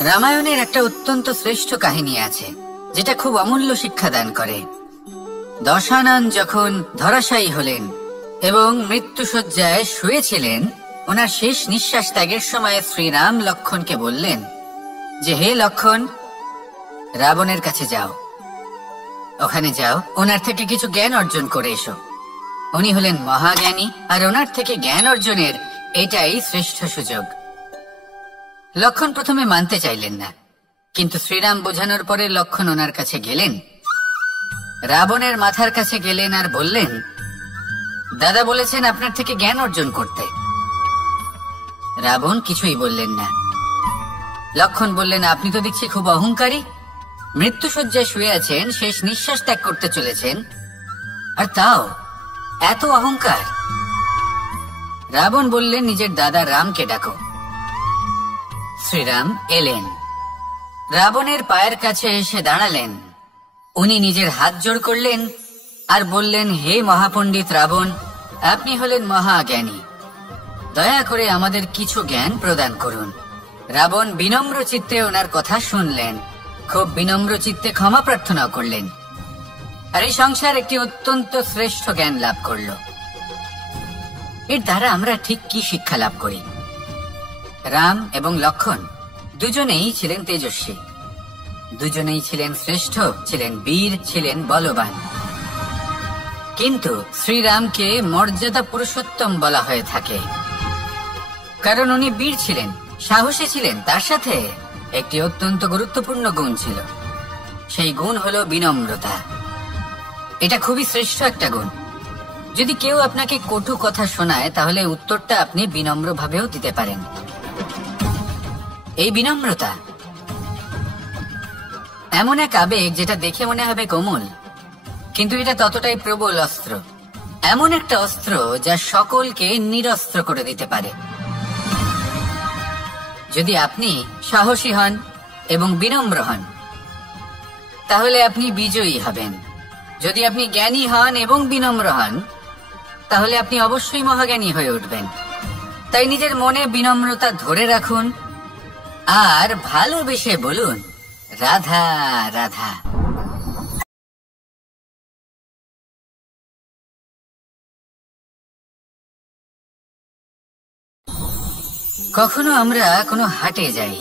রামায়ণের একটা অত্যন্ত শ্রেষ্ঠ কাহিনী আছে যেটা খুব অমূল্য শিক্ষা দান করে। দশানন যখন ধরাশায়ী হলেন এবং মৃত্যুশয্যায় শুয়েছিলেন, ওনার শেষ নিঃশ্বাস ত্যাগের সময় শ্রীরাম লক্ষণকে বললেন যে, হে লক্ষণ, রাবণের কাছে যাও, ওখানে যাও, ওনার থেকে কিছু জ্ঞান অর্জন করে এসো। উনি হলেন মহাজ্ঞানী, আর ওনার থেকে জ্ঞান অর্জনের এটাই শ্রেষ্ঠ সুযোগ। লক্ষণ প্রথমে মানতে চাইলেন না, কিন্তু শ্রীরাম বোঝানোর পরে লক্ষণ ওনার কাছে গেলেন, রাবণের মাথার কাছে গেলেন আর বললেন, দাদা বলেছেন আপনার থেকে জ্ঞান অর্জন করতে। রাবণ কিছুই বললেন না। লক্ষণ বললেন, আপনি তো দেখছি খুব অহংকারী, মৃত্যুশয্যায় শুয়ে আছেন, শেষ নিঃশ্বাস ত্যাগ করতে চলেছেন, আর তাও এত অহংকার। রাবণ বললেন, নিজের দাদা রামকে ডাকো। শ্রীরাম এলেন, রাবণের পায়ের কাছে এসে দাঁড়ালেন। উনি নিজের হাত জোড় করলেন আর বললেন, হে মহাপণ্ডিত রাবণ, আপনি হলেন মহাজ্ঞানী, দয়া করে আমাদের কিছু জ্ঞান প্রদান করুন। রাবণ বিনম্র চিত্তে ওনার কথা শুনলেন, খুব বিনম্র চিত্তে ক্ষমা প্রার্থনা করলেন, আর এই সংসার একটি অত্যন্ত শ্রেষ্ঠ জ্ঞান লাভ করল। এর দ্বারা আমরা ঠিক কি শিক্ষা লাভ করি? রাম এবং লক্ষণ দুজনেই ছিলেন তেজস্বী, দুজনেই ছিলেন শ্রেষ্ঠ, ছিলেন বীর, ছিলেন বলবান। কিন্তু শ্রীরামকে মর্যাদা পুরুষোত্তম বলা হয়ে থাকে, কারণ উনি বীর ছিলেন, সাহসী ছিলেন, তার সাথে একটি অত্যন্ত গুরুত্বপূর্ণ গুণ ছিল। সেই গুণ হলো বিনম্রতা। এটা খুবই শ্রেষ্ঠ একটা গুণ। যদি কেউ আপনাকে কটু কথা শোনায়, তাহলে উত্তরটা আপনি বিনম্রভাবেও দিতে পারেন। এই বিনম্রতা এমন এক আবেগ যেটা দেখে মনে হবে কোমল, কিন্তু এটা ততটাই প্রবল অস্ত্র। এমন একটা অস্ত্র যা সকলকে নিরস্ত্র করে দিতে পারে। যদি আপনি সাহসী হন এবং বিনম্র হন, তাহলে আপনি বিজয়ী হবেন। যদি আপনি জ্ঞানী হন এবং বিনম্র হন, তাহলে আপনি অবশ্যই মহাজ্ঞানী হয়ে উঠবেন। তাই নিজের মনে বিনম্রতা ধরে রাখুন আর ভালোবেসে বলুন, রাধা রাধা। কখনো আমরা কোনো হাটে যাই,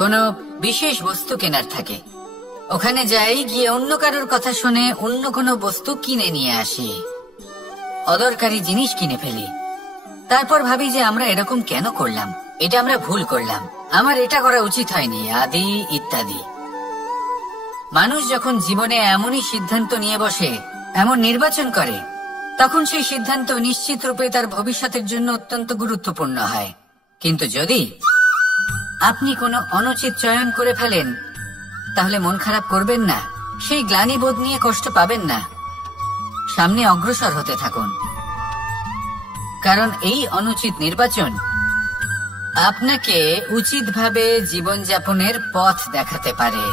কোনো বিশেষ বস্তু কেনার থাকে, ওখানে যাই, গিয়ে অন্য কারোর কথা শুনে অন্য কোনো বস্তু কিনে নিয়ে আসি, অদরকারি জিনিস কিনে ফেলি। তারপর ভাবি যে আমরা এরকম কেন করলাম, এটা আমরা ভুল করলাম, আমার এটা করা উচিত হয়নি, আদি ইত্যাদি। মানুষ যখন জীবনে এমনই সিদ্ধান্ত নিয়ে বসে, এমন নির্বাচন করে, তখন সেই সিদ্ধান্ত নিশ্চিত রূপে তার ভবিষ্যতের জন্য অত্যন্ত গুরুত্বপূর্ণ হয়। কিন্তু যদি আপনি কোনো অনুচিত চয়ন করে ফেলেন, তাহলে মন খারাপ করবেন না, সেই গ্লানিবোধ নিয়ে কষ্ট পাবেন না, সামনে অগ্রসর হতে থাকুন। কারণ এই অনুচিত নির্বাচন আপনাকে উচিতভাবে জীবনযাপনের পথ দেখাতে পারে।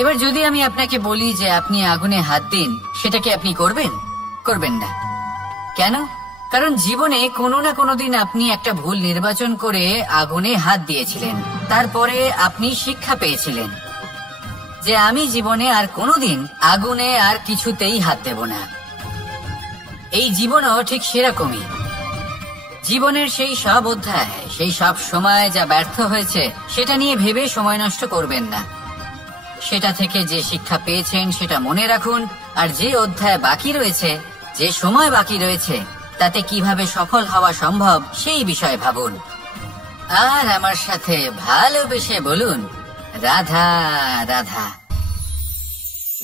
এবার যদি আমি আপনাকে বলি যে আপনি আগুনে হাত দিন, সেটা কি আপনি করবেন? করবেন না। কেন? কারণ জীবনে কোনো না কোনো দিন আপনি একটা ভুল নির্বাচন করে আগুনে হাত দিয়েছিলেন, তারপরে আপনি শিক্ষা পেয়েছিলেন যে আমি জীবনে আর কোনোদিন আগুনে আর কিছুতেই হাত দেব না। এই জীবনও ঠিক সেরকমই। জীবনের সেই সব অধ্যায়, সেই সব সময় যা ব্যর্থ হয়েছে, সেটা নিয়ে ভেবে সময় নষ্ট করবেন না। সেটা থেকে যে শিক্ষা পেয়েছেন সেটা মনে রাখুন, আর যে অধ্যায় বাকি রয়েছে, যে সময় বাকি রয়েছে, তাতে কিভাবে সফল হওয়া সম্ভব সেই বিষয়ে ভাবুন। আর আমার সাথে ভালোবেসে বলুন, রাধা রাধা।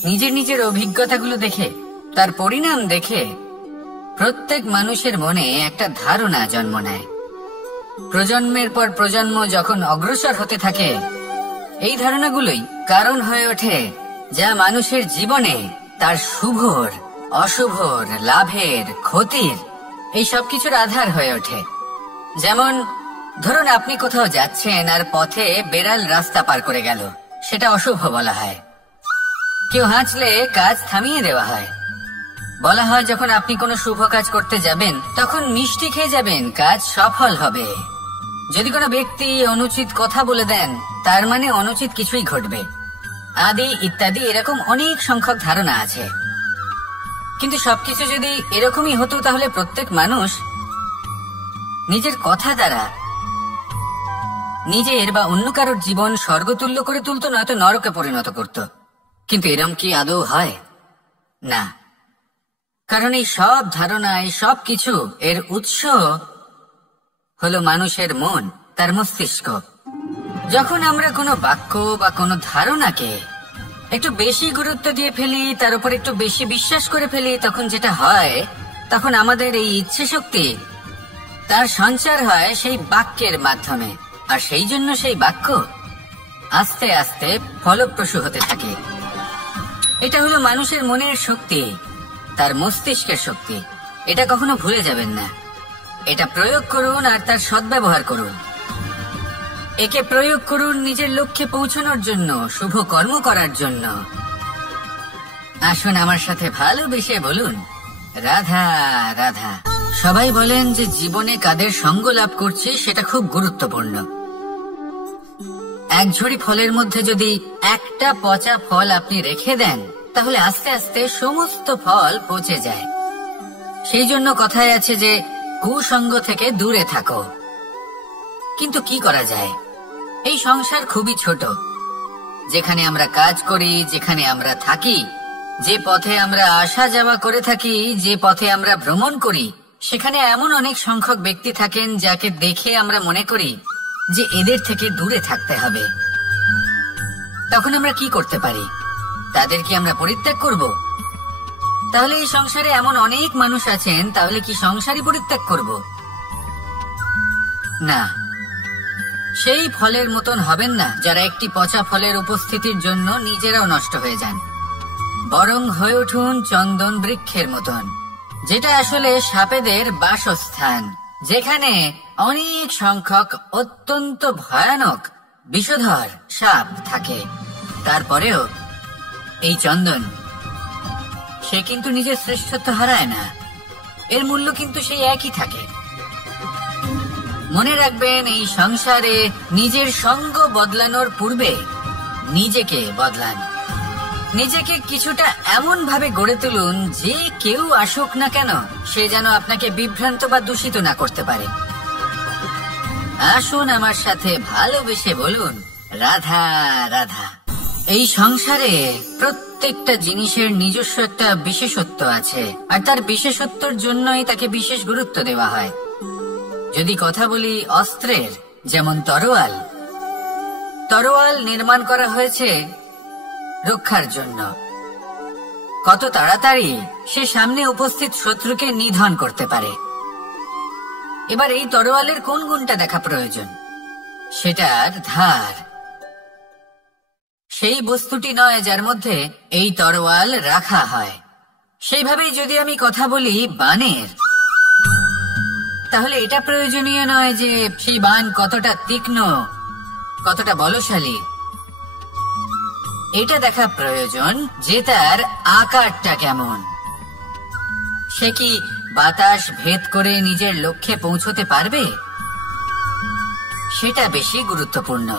নিজের নিজের অভিজ্ঞতাগুলো দেখে, তার পরিণাম দেখে প্রত্যেক মানুষের মনে একটা ধারণা জন্ম নেয়। প্রজন্মের পর প্রজন্ম যখন অগ্রসর হতে থাকে, এই ধারণাগুলোই কারণ হয়ে ওঠে যা মানুষের জীবনে তার শুভর, অশুভর, লাভের, ক্ষতির, এই সব কিছুর আধার হয়ে ওঠে। যেমন ধরুন, আপনি কোথাও যাচ্ছেন আর পথে বেড়াল রাস্তা পার করে গেল, সেটা অশুভ বলা হয়। কেউ হাঁচলে কাজ থামিয়ে দেওয়া হয়। বলা হয় যখন আপনি কোনো শুভ কাজ করতে যাবেন, তখন মিষ্টি খেয়ে যাবেন, কাজ সফল হবে। যদি কোনো ব্যক্তি অনুচিত কথা বলে দেন, তার মানে অনুচিত কিছুই ঘটবে, আদি ইত্যাদি এরকম অনেক সংখ্যক ধারণা আছে। কিন্তু সবকিছু যদি এরকমই হতো, তাহলে প্রত্যেক মানুষ নিজের কথা দ্বারা নিজের বা অন্য কারোর জীবন স্বর্গতুল্য করে তুলতো, নয়তো নরকে পরিণত করত। কিন্তু এরম কি আদৌ হয়? না। কারণ এই সব ধারণা, এই সব কিছু এর উৎস হলো মানুষের মন, তার মস্তিষ্ক। যখন আমরা কোনো বাক্য বা কোনো ধারণাকে একটু বেশি গুরুত্ব দিয়ে ফেলি, তার উপর একটু বেশি বিশ্বাস করে ফেলি, তখন যেটা হয়, তখন আমাদের এই ইচ্ছে শক্তি তার সঞ্চার হয় সেই বাক্যের মাধ্যমে, আর সেই জন্য সেই বাক্য আস্তে আস্তে ফলপ্রসূ হতে থাকে। এটা হলো মানুষের মনের শক্তি, তার মস্তিষ্কের শক্তি। এটা কখনো ভুলে যাবেন না। এটা প্রয়োগ করুন আর তার সদ্ব্যবহার করুন। একে প্রয়োগ করুন নিজের লক্ষ্যে পৌঁছানোর জন্য, শুভ কর্ম করার জন্য। আসুন আমার সাথে ভালোবেসে বলুন, রাধা রাধা। সবাই বলেন যে জীবনে কাদের সঙ্গ লাভ করছি সেটা খুব গুরুত্বপূর্ণ। এক ঝুড়ি ফলের মধ্যে যদি একটা পচা ফল আপনি রেখে দেন, তাহলে আস্তে আস্তে সমস্ত ফল পচে যায়। সেই জন্য কথায় আছে যে কুসঙ্গ থেকে দূরে থাকো। কিন্তু কি করা যায়? এই সংসার খুবই ছোট। যেখানে আমরা কাজ করি, যেখানে আমরা থাকি, যে পথে আমরা আসা যাওয়া করে থাকি, যে পথে আমরা ভ্রমণ করি, সেখানে এমন অনেক সংখ্যক ব্যক্তি থাকেন যাকে দেখে আমরা মনে করি যে এদের থেকে দূরে থাকতে হবে। তখন আমরা কি করতে পারি? তাদের কি আমরা পরিত্যাগ করব? তাহলে এই সংসারে এমন অনেক মানুষ আছেন, তাহলে কি সংসারই পরিত্যাগ করব? না। সেই ফলের মতন হবেন না যারা একটি পচা ফলের উপস্থিতির জন্য নিজেরাও নষ্ট হয়ে যান। বরং হয়ে উঠুন চন্দন বৃক্ষের মতন, যেটা আসলে সাপেদের বাসস্থান, যেখানে অনেক সংখ্যক অত্যন্ত ভয়ানক বিষধর সাপ থাকে। তারপরেও এই চন্দন, সে কিন্তু নিজের শ্রেষ্ঠত্ব হারায় না। এর মূল্য কিন্তু সেই একই থাকে। মনে রাখবেন, এই সংসারে নিজের সঙ্গ বদলানোর পূর্বে নিজেকে বদলান। নিজেকে কিছুটা এমন ভাবে গড়ে তুলুন যে কেউ আসুক না কেন, সে যেন আপনাকে বিভ্রান্ত বা দূষিত না করতে পারে। আসুন আমার সাথে ভালোবেসে বলুন, রাধা রাধা। এই সংসারে প্রত্যেকটা জিনিসের নিজস্ব একটা বিশেষত্ব আছে, আর তার বিশেষত্বর জন্যই তাকে বিশেষ গুরুত্ব দেওয়া হয়। যদি কথা বলি অস্ত্রের, যেমন তরোয়াল। তরোয়াল নির্মাণ করা হয়েছে রক্ষার জন্য। কত তাড়াতাড়ি সে সামনে উপস্থিত শত্রুকে নিধন করতে পারে। এবার এই তরোয়ালের কোন গুণটা দেখা প্রয়োজন? সেটার ধার। সেই বস্তুটি নয় যার মধ্যে এই তরোয়াল রাখা হয়। সেইভাবেই যদি আমি কথা বলি বানের, তাহলে এটা প্রয়োজনীয় নয় যে সেই বান কতটা তীক্ষ্ণ, কতটা বলশালী। এটা দেখা প্রয়োজন যে তার আকারটা কেমন। সে কি বাতাস ভেদ করে নিজের লক্ষ্যে পৌঁছতে পারবে? সেটা বেশি গুরুত্বপূর্ণ।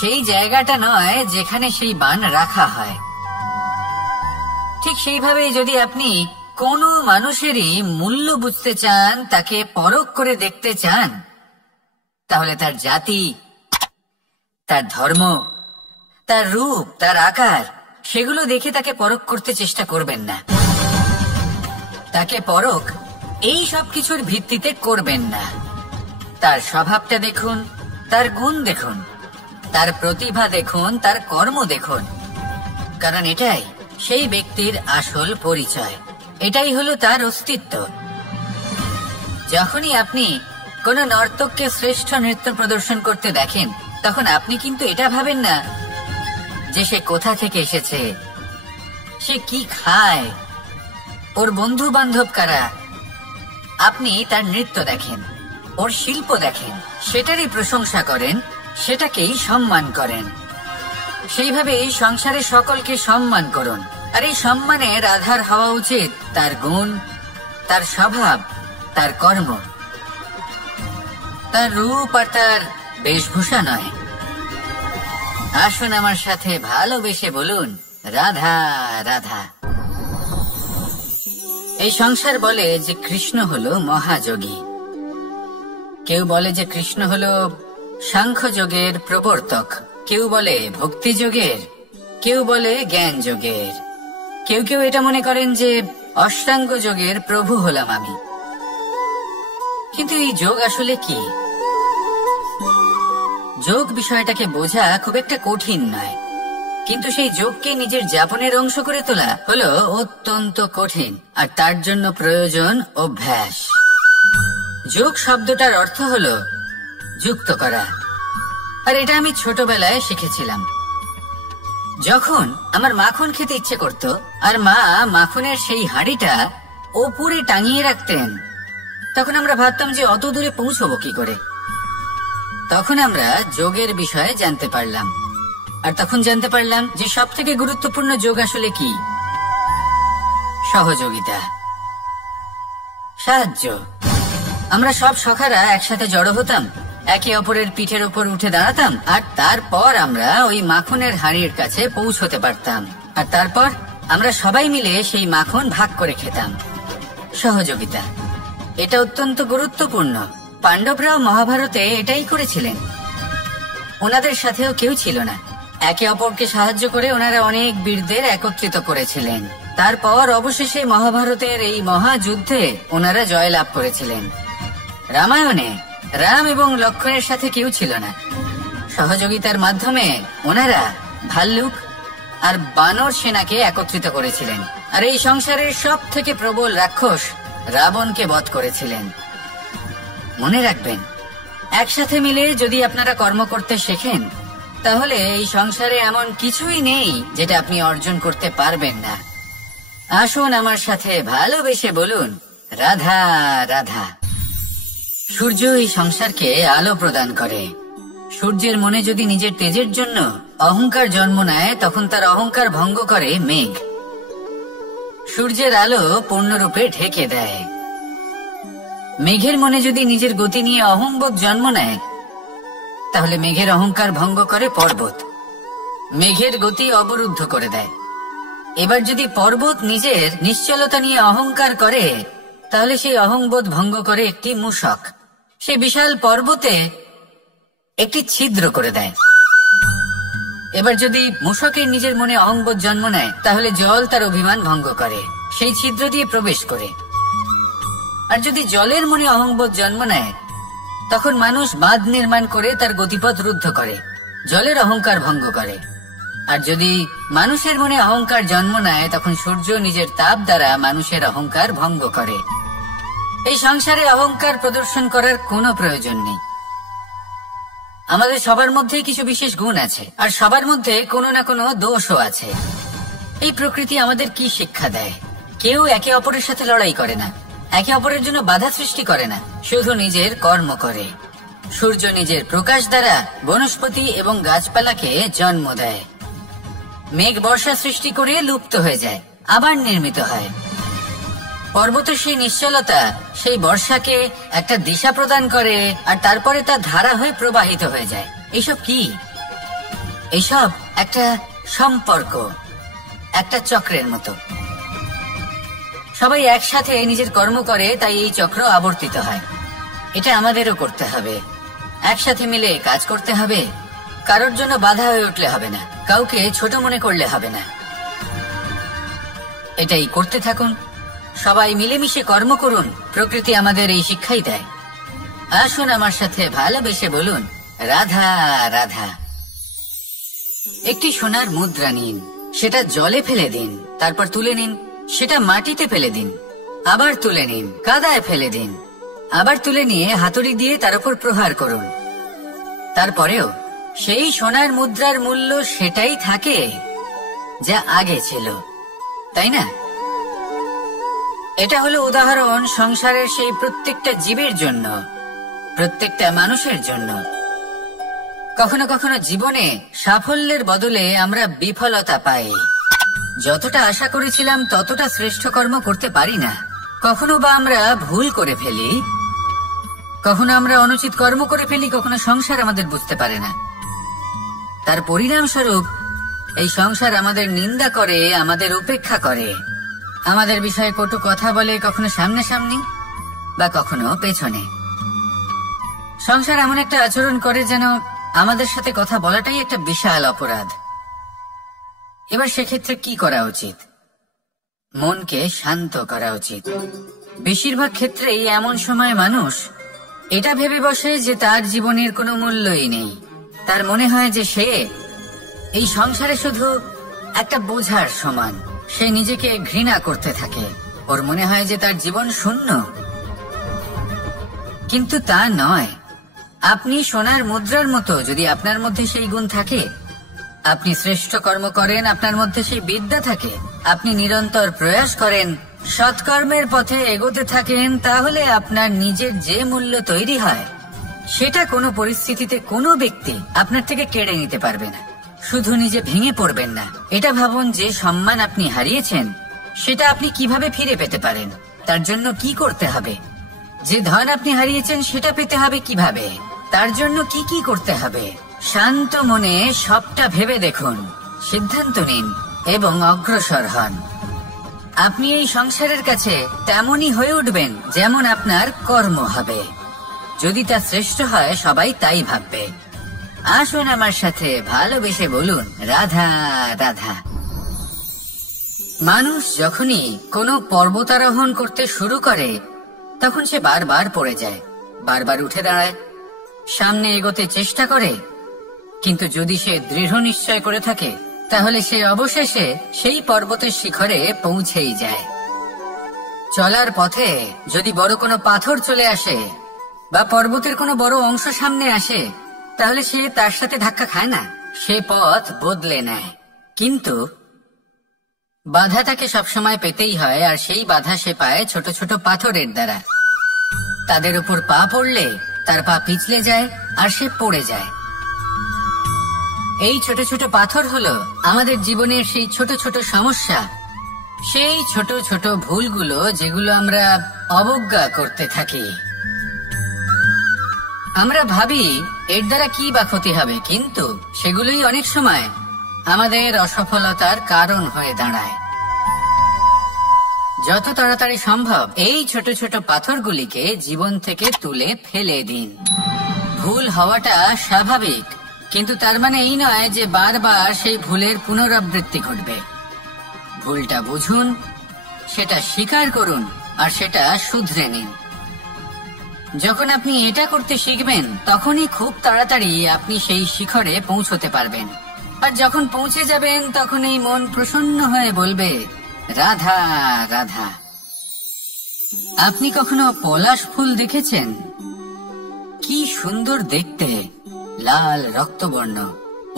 সেই জায়গাটা নয় যেখানে সেই বান রাখা হয়। ঠিক সেইভাবে যদি আপনি কোনো মানুষেরই মূল্য বুঝতে চান, তাকে পরখ করে দেখতে চান, তাহলে তার জাতি, তার ধর্ম, তার রূপ, তার আকার, সেগুলো দেখে তাকে পরখ করতে চেষ্টা করবেন না। তাকে পরখ এই সব কিছুর ভিত্তিতে করবেন না। তার স্বভাবটা দেখুন, তার গুণ দেখুন, তার প্রতিভা দেখুন, তার কর্ম দেখুন। কারণ এটাই সেই ব্যক্তির আসল পরিচয়, এটাই হলো তার অস্তিত্ব। যখনই আপনি কোনো নর্তককে শ্রেষ্ঠ নৃত্য প্রদর্শন করতে দেখেন, তখন আপনি কিন্তু এটা ভাবেন না যে সে কোথা থেকে এসেছে, সে কি খায়, ওর বন্ধু বান্ধব কারা। আপনি তার নৃত্য দেখেন, ওর শিল্প দেখেন, সেটারই প্রশংসা করেন, সেটাকেই সম্মান করেন। সেইভাবে এই সংসারে সকলকে সম্মান করুন। আর এই সম্মানের আধার হওয়া উচিত তার গুণ, তার স্বভাব, তার কর্ম। তার রূপ আর তার বেশভূষা নয়। আসুন আমার সাথে ভালোবেসে বলুন, রাধা রাধা। এই সংসার বলে যে কৃষ্ণ হলো মহাযোগী, কেউ বলে যে কৃষ্ণ হলো সাংখ্য যোগের প্রবর্তক, কেউ বলে ভক্তি যোগের, কেউ বলে জ্ঞান যোগের, কেউ কেউ এটা মনে করেন যে অষ্টাঙ্গ যোগের প্রভু হলাম আমি। কিন্তু এই যোগ আসলে কি? যোগ বিষয়টাকে বোঝা খুব একটা কঠিন নয়, কিন্তু সেই যোগকে নিজের যাপনের অংশ করে তোলা হলো অত্যন্ত কঠিন, আর তার জন্য প্রয়োজন অভ্যাস। যোগ শব্দটার অর্থ হলো যুক্ত করা, আর এটা আমি ছোটবেলায় শিখেছিলাম। যখন আমার মাখন খেতে ইচ্ছে করত আর মা মাখনের সেই হাঁড়িটা ওপরে টাঙিয়ে রাখতেন, তখন আমরা ভাবতাম যে অত দূরে পৌঁছবো কি করে। তখন আমরা যোগের বিষয়ে জানতে পারলাম, আর তখন জানতে পারলাম যে সব থেকে গুরুত্বপূর্ণ যোগ আসলে কি? সহযোগিতা, সাহায্য। আমরা সব সখারা একসাথে জড়ো হতাম, একে অপরের পিঠের উপর উঠে দাঁড়াতাম, আর তারপর আমরা ওই মাখনের হাঁড়ির কাছে পৌঁছতে পারতাম, আর তারপর আমরা সবাই মিলে সেই মাখন ভাগ করে খেতাম। সহযোগিতা, এটা অত্যন্ত গুরুত্বপূর্ণ। পাণ্ডবরাও মহাভারতে এটাই করেছিলেন। ওনাদের সাথেও কেউ ছিল না, একে অপরকে সাহায্য করে ওনারা অনেক বীরদের একত্রিত করেছিলেন। তারপর অবশেষে মহাভারতের এই মহাযুদ্ধে ওনারা জয়লাভ করেছিলেন। রামায়ণে রাম এবং লক্ষ্মণের সাথে কেউ ছিল না। সহযোগিতার মাধ্যমে ওনারা ভাল্লুক আর বানর সেনাকে একত্রিত করেছিলেন, আর এই সংসারের সব থেকে প্রবল রাক্ষস রাবণকে বধ করেছিলেন। মনে রাখবেন, একসাথে মিলে যদি আপনারা কর্ম করতে শেখেন, তাহলে এই সংসারে এমন কিছুই নেই যেটা আপনি অর্জন করতে পারবেন না। আসুন আমার সাথে ভালোবেসে বলুন, রাধা রাধা। সূর্য এই সংসারকে আলো প্রদান করে। সূর্যের মনে যদি নিজের তেজের জন্য অহংকার জন্ম নেয়, তখন তার অহংকার ভঙ্গ করে মেঘ। সূর্যের আলো পূর্ণরূপে ঢেকে দেয়। মেঘের মনে যদি নিজের গতি নিয়ে অহংবোধ জন্ম নেয়, তাহলে মেঘের অহংকার ভঙ্গ করে পর্বত। মেঘের গতি অবরুদ্ধ করে দেয়। এবার যদি পর্বত নিজের নিশ্চলতা নিয়ে অহংকার করে, তাহলে সেই অহংবোধ ভঙ্গ করে একটি মূষক। সে বিশাল পর্বতে একটি ছিদ্র করে দেয়। এবার যদি মূষকের নিজের মনে অহংবোধ জন্ম নেয়, তাহলে জল তার অভিমান ভঙ্গ করে, সেই ছিদ্র দিয়ে প্রবেশ করে। আর যদি জলের মনে অহংবোধ জন্ম নেয়, তখন মানুষ বাঁধ নির্মাণ করে তার গতিপথ রুদ্ধ করে, জলের অহংকার ভঙ্গ করে। আর যদি মানুষের মনে অহংকার জন্ম নেয়, তখন সূর্য নিজের তাপ দ্বারা মানুষের অহংকার ভঙ্গ করে। এই সংসারে অহংকার প্রদর্শন করার কোনো প্রয়োজন নেই। আমাদের সবার মধ্যে কিছু বিশেষ গুণ আছে, আর সবার মধ্যে কোনো না কোনো দোষও আছে। এই প্রকৃতি আমাদের কি শিক্ষা দেয়? কেউ একে অপরের সাথে লড়াই করে না, একে অপরের জন্য বাধা সৃষ্টি করে না, শুধু নিজের কর্ম করে। সূর্য নিজের প্রকাশ দ্বারা বনস্পতি এবং গাছপালাকে জন্ম দেয়। মেঘ বর্ষা সৃষ্টি করে লুপ্ত হয়ে যায়, আবার নির্মিত হয়। পর্বতের সেই নিশ্চলতা সেই বর্ষাকে একটা দিশা প্রদান করে, আর তারপরে তা ধারা হয়ে প্রবাহিত হয়ে যায়। এইসব কি? এইসব একটা সম্পর্ক, একটা চক্রের মতো। সবাই একসাথে নিজের কর্ম করে, তাই এই চক্র আবর্তিত হয়। এটা আমাদেরও করতে হবে, একসাথে মিলে কাজ করতে হবে। কারোর জন্য বাধা হয়ে উঠলে হবে না, কাউকে ছোট মনে করলে হবে না। এটাই করতে থাকুন, সবাই মিলেমিশে কর্ম করুন। প্রকৃতি আমাদের এই শিক্ষাই দেয়। আসুন আমার সাথে ভালোবেসে বলুন, রাধা রাধা। একটি সোনার মুদ্রা নিন, সেটা জলে ফেলে দিন, তারপর তুলে নিন। সেটা মাটিতে ফেলে দিন, আবার তুলে নিন, কাদায় ফেলে দিন, আবার তুলে নিয়ে হাতুড়ি দিয়ে তার উপর প্রহার করুন। তারপরেও সেই সোনার মুদ্রার মূল্য সেটাই থাকে যা আগে ছিল, তাই না? এটা হলো উদাহরণ সংসারের সেই প্রত্যেকটা জীবের জন্য, প্রত্যেকটা মানুষের জন্য। কখনো কখনো জীবনে সাফল্যের বদলে আমরা বিফলতা পাই। যতটা আশা করেছিলাম ততটা শ্রেষ্ঠ কর্ম করতে পারি না। কখনো বা আমরা ভুল করে ফেলি, কখনো আমরা অনুচিত কর্ম করে ফেলি, কখনো সংসার আমাদের বুঝতে পারে না। তার পরিণামস্বরূপ এই সংসার আমাদের নিন্দা করে, আমাদের উপেক্ষা করে, আমাদের বিষয়ে কটু কথা বলে, কখনো সামনাসামনি বা কখনো পেছনে। সংসার এমন একটা আচরণ করে যেন আমাদের সাথে কথা বলাটাই একটা বিশাল অপরাধ। এবার সেক্ষেত্রে কি করা উচিত? মনকে শান্ত করা উচিত। বেশিরভাগ ক্ষেত্রেই এমন সময় মানুষ এটা ভেবে বসে যে তার জীবনের কোনো মূল্যই নেই। তার মনে হয় যে সে এই সংসারে শুধু একটা বোঝার সমান। সে নিজেকে ঘৃণা করতে থাকে। ওর মনে হয় যে তার জীবন শূন্য। কিন্তু তা নয়। আপনি সোনার মুদ্রার মতো। যদি আপনার মধ্যে সেই গুণ থাকে, আপনি শ্রেষ্ঠ কর্ম করেন, আপনার মধ্যে সেই বিদ্যা থাকে, আপনি নিরন্তর প্রয়াস করেন, সৎকর্মের পথে এগোতে থাকেন, তাহলে আপনার নিজের যে মূল্য তৈরি হয় সেটা কোনো পরিস্থিতিতে কোনো ব্যক্তি আপনার থেকে কেড়ে নিতে পারবে না। শুধু নিজে ভেঙে পড়বেন না। এটা ভাবুন যে সম্মান আপনি হারিয়েছেন সেটা আপনি কিভাবে ফিরে পেতে পারেন, তার জন্য কি করতে হবে। যে ধন আপনি হারিয়েছেন সেটা পেতে হবে কিভাবে, তার জন্য কি কি করতে হবে। শান্ত মনে সবটা ভেবে দেখুন, সিদ্ধান্ত নিন এবং অগ্রসর হন। আপনি এই সংসারের কাছে তেমনই হয়ে উঠবেন যেমন আপনার কর্ম হবে। যদি তা শ্রেষ্ঠ হয়, সবাই তাই ভাববে। আসুন আমার সাথে ভালোবেসে বলুন, রাধা রাধা। মানুষ যখনই কোনো পর্বতারোহণ করতে শুরু করে তখন সে বারবার পড়ে যায়, বারবার উঠে দাঁড়ায়, সামনে এগোতে চেষ্টা করে। কিন্তু যদি সে দৃঢ় নিশ্চয় করে থাকে তাহলে সে অবশেষে সেই পর্বতের শিখরে পৌঁছেই যায়। চলার পথে যদি বড় কোনো পাথর চলে আসে বা পর্বতের কোনো বড় অংশ সামনে আসে, তাহলে সে তার সাথে ধাক্কা খায় না, সে পথ বদলে নেয়। কিন্তু বাধা তাকে সবসময় পেতেই হয়, আর সেই বাধা সে পায় ছোট ছোট পাথরের দ্বারা। তাদের উপর পা পড়লে তার পা পিছলে যায় আর সে পড়ে যায়। এই ছোট ছোট পাথর হলো আমাদের জীবনের সেই ছোট ছোট সমস্যা, সেই ছোট ছোট ভুলগুলো যেগুলো আমরা অবজ্ঞা করতে থাকি। আমরা ভাবি এর দ্বারা কি বা ক্ষতি হবে, কিন্তু সেগুলোই অনেক সময় আমাদের অসফলতার কারণ হয়ে দাঁড়ায়। যত তাড়াতাড়ি সম্ভব এই ছোট ছোট পাথরগুলিকে জীবন থেকে তুলে ফেলে দিন। ভুল হওয়াটা স্বাভাবিক, কিন্তু তার মানে এই নয় যে বারবার সেই ভুলের পুনরাবৃত্তি ঘটবে। ভুলটা বুঝুন, সেটা স্বীকার করুন আর সেটা শুধরে নিন। যখন আপনি এটা করতে শিখবেন তখনই খুব তাড়াতাড়ি আপনি সেই শিখরে পৌঁছতে পারবেন। আর যখন পৌঁছে যাবেন তখন এই মন প্রসন্ন হয়ে বলবে, রাধা রাধা। আপনি কখনো পলাশ ফুল দেখেছেন? কি সুন্দর দেখতে, লাল রক্তবর্ণ,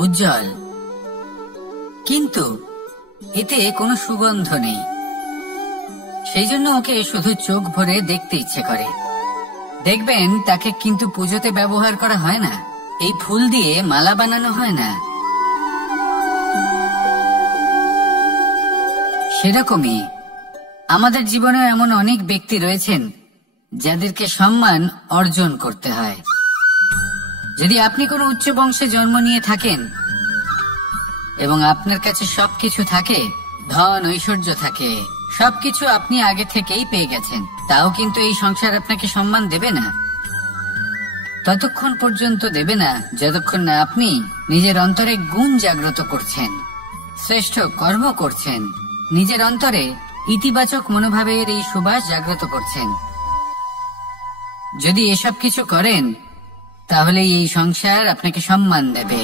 উজ্জ্বল, কিন্তু এতে কোনো সুগন্ধ নেই। সেই জন্য ওকে শুধু চোখ ভরে দেখতে ইচ্ছে করে। দেখবেন তাকে কিন্তু পুজোতে ব্যবহার করা হয় না, এই ফুল দিয়ে মালা বানানো হয় না। সেরকমই আমাদের জীবনে এমন অনেক ব্যক্তি রয়েছেন যাদেরকে সম্মান অর্জন করতে হয়। যদি আপনি কোনো উচ্চ বংশে জন্ম নিয়ে থাকেন এবং আপনার কাছে সবকিছু থাকে, ধন ঐশ্বর্য থাকে, সবকিছু আপনি আগে থেকেই পেয়ে গেছেন, তাও কিন্তু এই সংসার আপনাকে সম্মান দেবে না। ততক্ষণ পর্যন্ত দেবে না যতক্ষণ না আপনি নিজের অন্তরে গুণ জাগ্রত করছেন, শ্রেষ্ঠ কর্ম করছেন, নিজের অন্তরে ইতিবাচক মনোভাবের এই সুবাস জাগ্রত করছেন। যদি এসব কিছু করেন তাহলে এই সংসার আপনাকে সম্মান দেবে।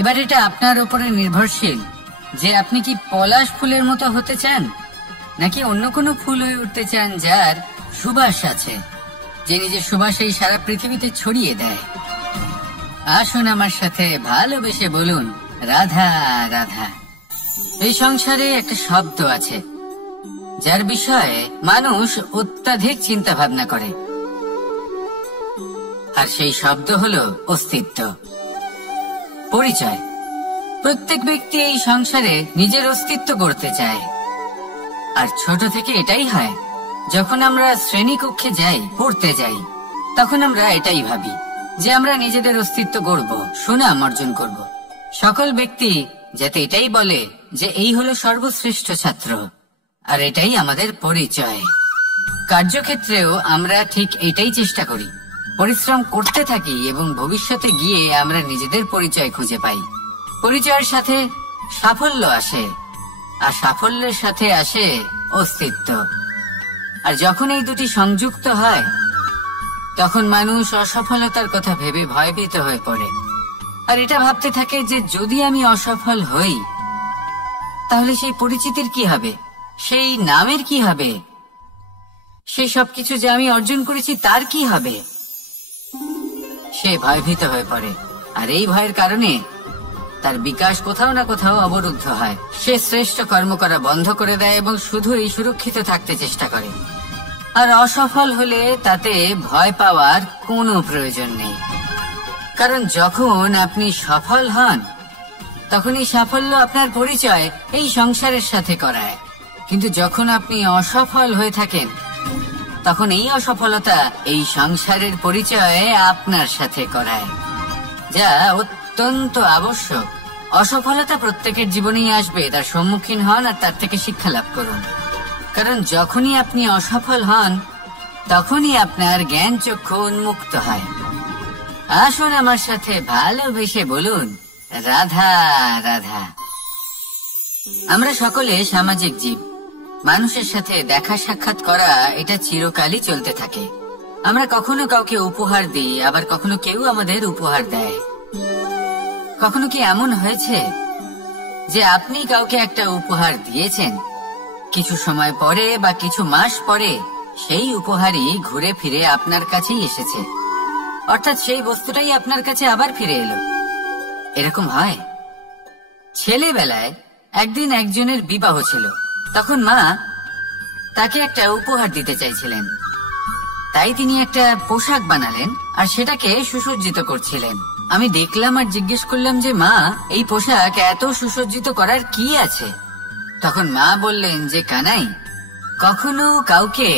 এবার এটা আপনার উপরে নির্ভরশীল যে আপনি কি পলাশ ফুলের মতো হতে চান, নাকি অন্য কোনো ফুল হয়ে উঠতে চান যার সুবাস আছে, যে নিজের সুবাস এই সারা পৃথিবীতে ছড়িয়ে দেয়। আসুন আমার সাথে ভালোবেসে বলুন, রাধা রাধা। এই সংসারে একটা শব্দ আছে যার বিষয়ে মানুষ অত্যাধিক চিন্তা ভাবনা করে, আর সেই শব্দ হলো অস্তিত্ব, পরিচয়। প্রত্যেক ব্যক্তি এই সংসারে নিজের অস্তিত্ব গড়তে চায়, আর ছোট থেকে এটাই হয়। যখন আমরা শ্রেণীকক্ষে যাই, পড়তে যাই, তখন আমরা এটাই ভাবি যে আমরা নিজেদের অস্তিত্ব গড়ব, সুনাম অর্জন করব। সকল ব্যক্তি যাতে এটাই বলে যে এই হলো সর্বশ্রেষ্ঠ ছাত্র, আর এটাই আমাদের পরিচয়। কার্যক্ষেত্রেও আমরা ঠিক এটাই চেষ্টা করি, পরিশ্রম করতে থাকি এবং ভবিষ্যতে গিয়ে আমরা নিজেদের পরিচয় খুঁজে পাই। পরিচয়ের সাথে সাফল্য আসে, আর সাফল্যের সাথে আসে অস্তিত্ব। আর যখন এই দুটি সংযুক্ত হয়, তখন মানুষ অসফলতার কথা ভেবে ভয়ভীত হয়ে পড়ে, আর এটা ভাবতে থাকে যে যদি আমি অসফল হই তাহলে সেই পরিচিতির কি হবে, সেই নামের কি হবে, সেই সবকিছু যে আমি অর্জন করেছি তার কি হবে। সে ভয়ভীত হয়ে পড়ে, আর এই ভয়ের কারণে তার বিকাশ কোথাও না কোথাও অবরুদ্ধ হয়। সে শ্রেষ্ঠ কর্ম করা বন্ধ করে দেয় এবং শুধুই সুরক্ষিত থাকতে চেষ্টা করে। আর অসফল হলে তাতে ভয় পাওয়ার কোনো প্রয়োজন নেই, কারণ যখন আপনি সফল হন তখন এই সাফল্য আপনার পরিচয় এই সংসারের সাথে করায়। কিন্তু যখন আপনি অসফল হয়ে থাকেন তখন এই অসফলতা এই সংসারের পরিচয় আপনার সাথে করায়, যা অত্যন্ত আবশ্যক। অসফলতা প্রত্যেকের জীবনেই আসবে, তার সম্মুখীন হন আর তার থেকে শিক্ষা লাভ করুন। কারণ যখনই আপনি অসফল হন তখনই আপনার জ্ঞান চক্ষু উন্মুক্ত হয়। আসুন আমার সাথে ভালোবেসে বলুন, রাধা রাধা। আমরা সকলে সামাজিক জীব। মানুষের সাথে দেখা সাক্ষাৎ করা এটা চিরকালই চলতে থাকে। আমরা কখনো কাউকে উপহার দিই, আবার কখনো কেউ আমাদের উপহার দেয়। কখনো কি এমন হয়েছে যে আপনি কাউকে একটা উপহার দিয়েছেন, কিছু সময় পরে বা কিছু মাস পরে সেই উপহারই ঘুরে ফিরে আপনার কাছেই এসেছে, অর্থাৎ সেই বস্তুটাই আপনার কাছে আবার ফিরে এলো? এরকম হয়। ছেলেবেলায় একদিন একজনের বিবাহ ছিল, তখন মা তাকে একটা উপহার দিতে চাইছিলেন, তাই তিনি একটা পোশাক বানালেন আর সেটাকে সুসজ্জিত করছিলেন। আমি দেখলাম আর জিজ্ঞেস করলাম যে মা, এই পোশাক এত সুসজ্জিত করার কি আছে? তখন মা বললেন যে কানাই, কখনো কাউকে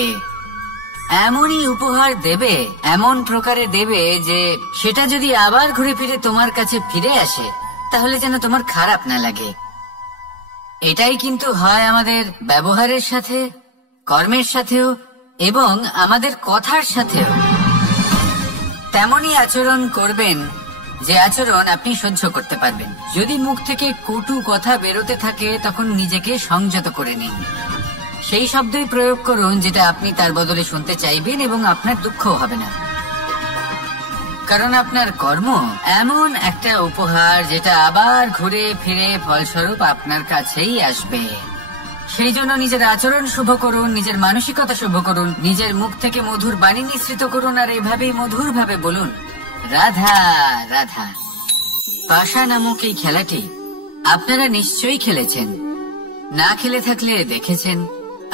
এমনই উপহার দেবে, এমন প্রকারে দেবে যে সেটা যদি আবার ঘুরে ফিরে তোমার কাছে ফিরে আসে তাহলে যেন তোমার খারাপ না লাগে। এটাই কিন্তু হয় আমাদের ব্যবহারের সাথে, কর্মের সাথেও এবং আমাদের কথার সাথেও। তেমনই আচরণ করবেন যে আচরণ আপনি সহ্য করতে পারবেন। যদি মুখ থেকে কটু কথা বেরোতে থাকে তখন নিজেকে সংযত করে নিন। সেই শব্দই প্রয়োগ করুন যেটা আপনি তার বদলে শুনতে চাইবেন এবং আপনার দুঃখও হবে না, কারণ আপনার কর্ম এমন একটা উপহার যেটা আবার ঘুরে ফিরে ফলস্বরূপ আপনার কাছেই আসবে। সেই জন্য নিজের আচরণ শুভ করুন, নিজের মানসিকতা শুভ করুন, নিজের মুখ থেকে মধুর বাণী নিঃসৃত করুন, আর এভাবেই মধুর ভাবে বলুন, রাধা রাধা। পাশা নামক এই খেলাটি আপনারা নিশ্চয়ই খেলেছেন, না খেলে থাকলে দেখেছেন,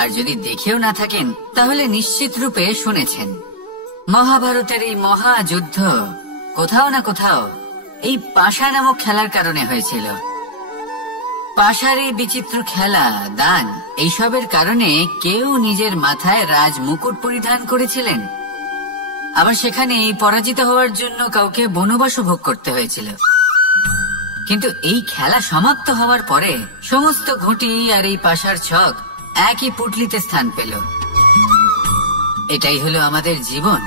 আর যদি দেখেও না থাকেন তাহলে নিশ্চিত রূপে শুনেছেন। মহাভারতের এই মহাযুদ্ধ কোথাও না কোথাও এই পাশা নামক খেলার কারণে হয়েছিল। পাশার এই বিচিত্র খেলা, দান, এইসবের কারণে কেউ নিজের মাথায় রাজ মুকুট পরিধান করেছিলেন, আবার সেখানে পরাজিত হওয়ার জন্য কাউকে বনবাস ভোগ করতে হয়েছিল। কিন্তু এই খেলা সমাপ্ত হওয়ার পরে সমস্ত ঘুঁটি আর এই পাশার ছক একই পুটলিতে স্থান পেল। এটাই হলো আমাদের জীবন।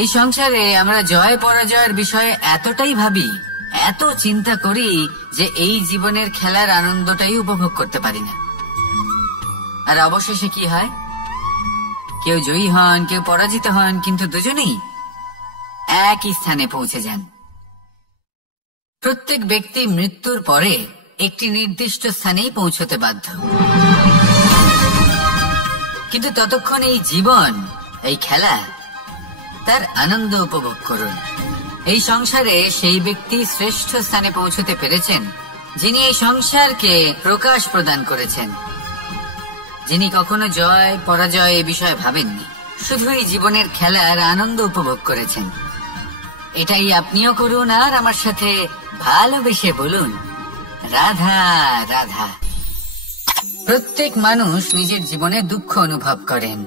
এই সংসারে আমরা জয় পরাজয়ের বিষয়ে এতটাই ভাবি, এত চিন্তা করি যে এই জীবনের খেলার আনন্দটাই উপভোগ করতে পারি না। আর অবশেষে কি হয়? কেউ জয়ী হন, কেউ পরাজিত হন, কিন্তু দুজনেই একই স্থানে পৌঁছে যান। প্রত্যেক ব্যক্তি মৃত্যুর পরে একটি নির্দিষ্ট স্থানেই পৌঁছতে বাধ্য, কিন্তু ততক্ষণ এই জীবন, এই খেলা, তার আনন্দ উপভোগ করুন। এই সংসারে সেই ব্যক্তি শ্রেষ্ঠ স্থানে পৌঁছতে পেরেছেন যিনি এই সংসারকে প্রকাশ প্রদান করেছেন, যিনি কখনো জয় পরাজয় এ বিষয়ে ভাবেননি, শুধু এই জীবনের খেলার আনন্দ উপভোগ করেছেন। এটাই আপনিও করুন আর আমার সাথে ভালোবেসে বলুন, রাধা রাধা। প্রত্যেক মানুষ নিজের জীবনে দুঃখ অনুভব করেন।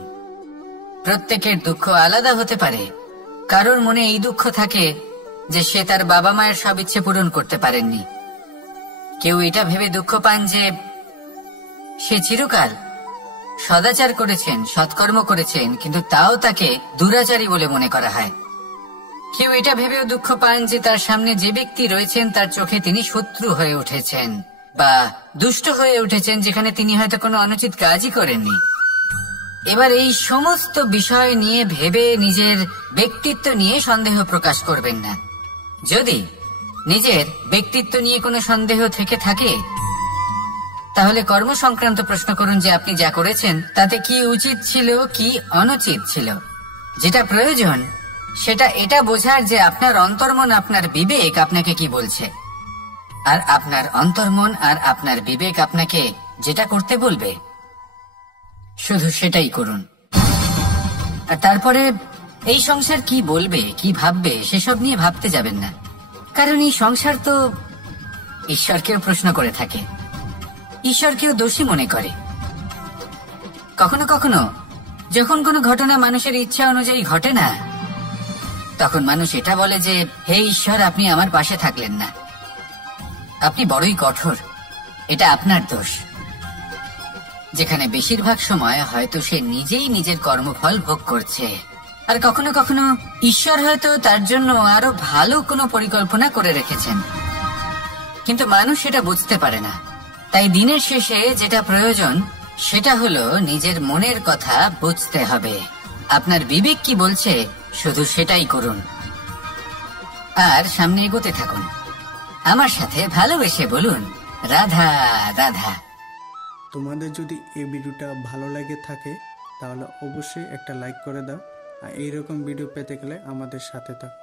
প্রত্যেকের দুঃখ আলাদা হতে পারে। কারোর মনে এই দুঃখ থাকে যে সে তার বাবা মায়ের সব ইচ্ছে পূরণ করতে পারেননি। কেউ এটা ভেবে দুঃখ পান যে সে চিরকাল সদাচার করেছেন, সৎকর্ম করেছেন, কিন্তু তাও তাকে দুরাচারী বলে মনে করা হয়। কেউ এটা ভেবেও দুঃখ পান যে তার সামনে যে ব্যক্তি রয়েছেন তার চোখে তিনি শত্রু হয়ে উঠেছেন বা দুষ্ট হয়ে উঠেছেন, যেখানে তিনি হয়তো কোনো অনুচিত কাজই করেননি। এবার এই সমস্ত বিষয় নিয়ে ভেবে নিজের ব্যক্তিত্ব নিয়ে সন্দেহ প্রকাশ করবেন না। যদি নিজের ব্যক্তিত্ব নিয়ে কোনো সন্দেহ থেকে থাকে, তাহলে কর্ম সংক্রান্ত প্রশ্ন করুন যে আপনি যা করেছেন তাতে কি উচিত ছিল, কি অনুচিত ছিল। যেটা প্রয়োজন সেটা এটা বোঝার যে আপনার অন্তর্মন, আপনার বিবেক আপনাকে কি বলছে, আর আপনার অন্তর্মন আর আপনার বিবেক আপনাকে যেটা করতে বলবে শুধু সেটাই করুন। আর তারপরে এই সংসার কি বলবে, কি ভাববে সেসব নিয়ে ভাবতে যাবেন না। কারণ এই সংসার তো ঈশ্বরকেও প্রশ্ন করে থাকে, ঈশ্বরকেও দোষী মনে করে। কখনো কখনো যখন কোনো ঘটনা মানুষের ইচ্ছা অনুযায়ী ঘটে না, তখন মানুষ এটা বলে যে হে ঈশ্বর, আপনি আমার পাশে থাকলেন না, আপনি বড়ই কঠোর, এটা আপনার দোষ। যেখানে বেশিরভাগ সময় হয়তো সে নিজেই নিজের কর্মফল ভোগ করছে। আর কখনো কখনো ঈশ্বর হয়তো তার জন্য আরো ভালো কোনো পরিকল্পনা করে রেখেছেন, কিন্তু মানুষ সেটা বুঝতে পারে না। তাই দিনের শেষে যেটা প্রয়োজন সেটা হলো নিজের মনের কথা বুঝতে হবে। আপনার বিবেক কি বলছে শুধু সেটাই করুন, আর সামনে এগোতে থাকুন। আমার সাথে ভালোবেসে বলুন রাধা রাধা। তোমাদের যদি এই ভিডিওটা ভালো লাগে থাকে তাহলে অবশ্যই একটা লাইক করে দাও, আর এইরকম ভিডিও পেতে গেলে আমাদের সাথে থাকো।